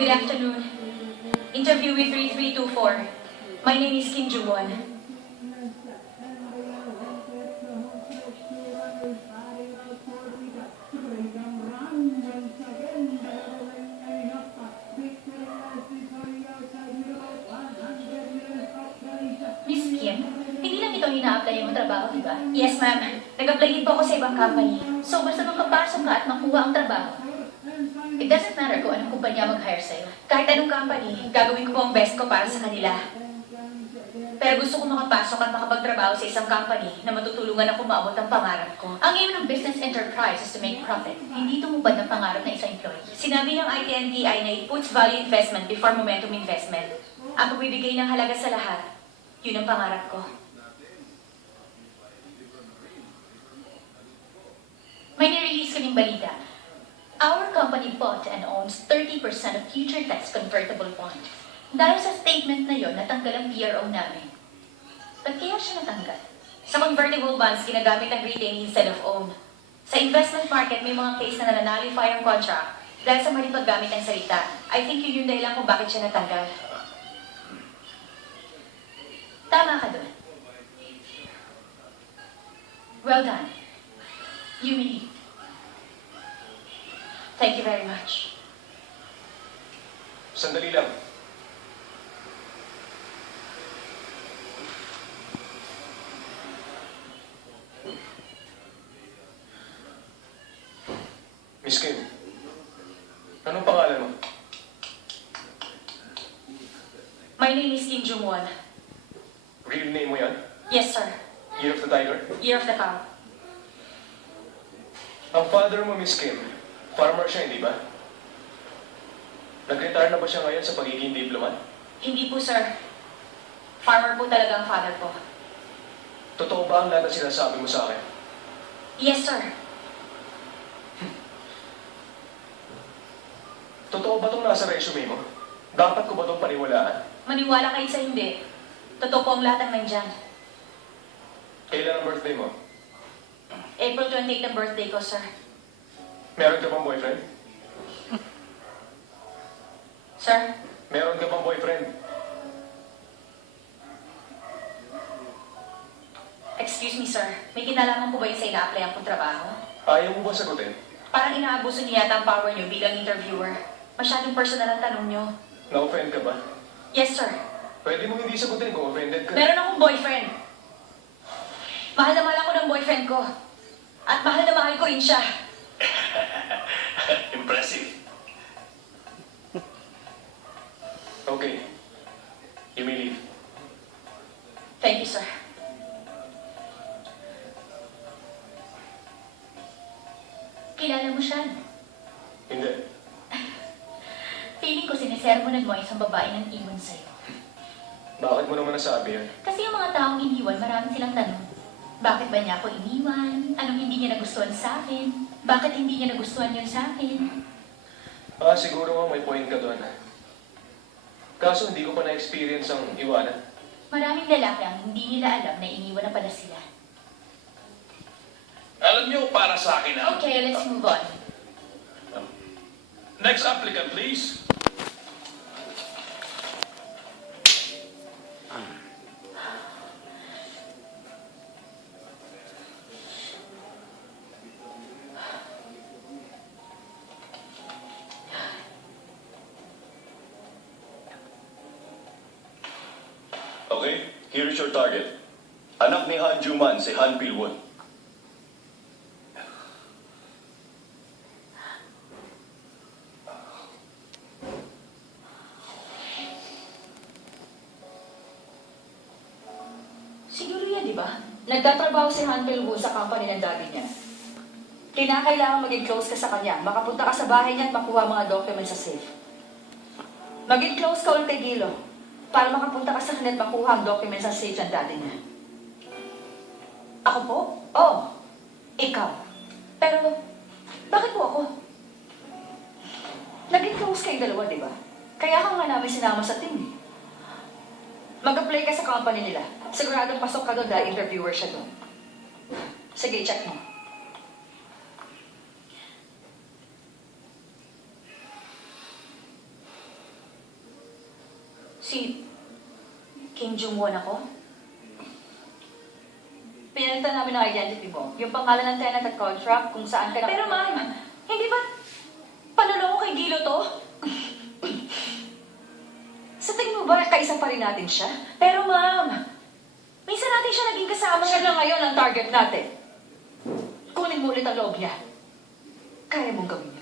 Good afternoon. Interview with 3324. My name is Kim Ju-won. Miss Kim, hindi lang ito ina-apply yung trabaho, di ba? Yes, ma'am. Nag-apply din po ako sa ibang company. So, basta makapasok ka at makuha ang trabaho. It doesn't matter kung anong kumpanya mag-hire sa'yo. Kahit anong company, gagawin ko po ang best ko para sa kanila. Pero gusto ko makapasok at makapagtrabaho sa isang company na matutulungan ako maabot ang pangarap ko. Ang aim ng business enterprise is to make profit, hindi tumupad ng pangarap ng isang employee. Sinabi ng ITNDI na it puts value investment before momentum investment. Ang pagbibigay ng halaga sa lahat, yun ang pangarap ko. May nirelease kaming balita. Our company bought and owns 30% of Future Tech's convertible bond. Dahil sa statement na yon, natanggal ang PRO namin. Ba't kaya siya natanggal? Sa convertible bonds, ginagamit ang retain instead of own. Sa investment market, may mga case na nananalify ang contract dahil sa mali paggamit ng salita. I think yun yung dahilan kung bakit siya natanggal. Tama ka doon. Well done. You may leave. Thank you very much. Sandali lang. Miss Kim, anong pangalan mo? My name is Kim Jung-won. Real name mo yan? Yes, sir. Year of the Tiger? Year of the cow. Ang father mo, Miss Kim, farmer siya, hindi ba? Nag-retire na ba siya ngayon sa pagiging diplomat? Hindi po, sir. Farmer po talaga ang father ko. Totoo ba ang lahat na sinasabi mo sa akin? Yes, sir. Totoo ba itong nasa resume mo? Dapat ko ba itong paniwalaan? Maniwala kayo sa hindi. Totoo po ang lahat ng nandyan. Kailan ang birthday mo? April 28 ang birthday ko, sir. Meron ka bang boyfriend? Sir? Meron ka bang boyfriend? Excuse me, sir. May kinalaman po ba yung sa ina-applyan kong trabaho? Ayaw mo ba sagutin? Parang inaabuso niya yata ang power niyo bilang interviewer. Masyadong personal ang tanong niyo. Na-offend ka ba? Yes, sir. Pwede mo hindi sagutin kung offended ka. Meron akong boyfriend. Mahal na mahal ako ng boyfriend ko. At mahal na mahal ko rin siya. Impressive. Okay. You may leave. Thank you, sir. Kilala mo siya? Hindi. Feeling ko sinisermonan mo isang babae ng iwan sa'yo. Bakit mo naman nasabi yan? Kasi yung mga taong iniwan, maraming silang tanong. Bakit ba niya ako iniwan? Anong hindi niya nagustuhan sa akin? Bakit hindi niya nagustuhan yun sa akin? Siguro nga may point ka doon. Kaso hindi ko pa na-experience ang iwanan. Maraming lalaki ang hindi nila alam na iniwan na pala sila. Alam niyo, para sa akin ha. Okay, let's move on. Next applicant, please. Okay, here is your target. Anak ni Han Juman, si Han Pilwon. Siguro yan, di ba? Nagtatrabaho si Han Pil-woo sa company ng daddy niya. Kinakailangan maging close ka sa kanya. Makapunta ka sa bahay niya at makuha mga documents sa safe. Maging close ka ulit kay Gilo para makapunta ka sa kanya at makuha ang documents sa safe ng daddy niya. Ako po? Oo. Ikaw. Pero, bakit po ako? Naging close kayong dalawa, di ba? Kaya ka nga namin sinama sa team eh. Mag-apply ka sa company nila. Siguradong pasok ka doon dahil interviewer siya doon. Sige, check mo. Si Kim Jong-won ako? Pinalitan namin ang identity mo. Yung pangalan ng tenant at contract kung saan ka Pero ma'am, hindi ba panulong kay Gilo to? Sa tingin mo ba kaisa pa rin natin siya? Pero ma'am, minsan natin siya naging kasama. Siya na ngayon ang target natin. Kunin mo ulit ang loob niya. Kaya mong gawin yun.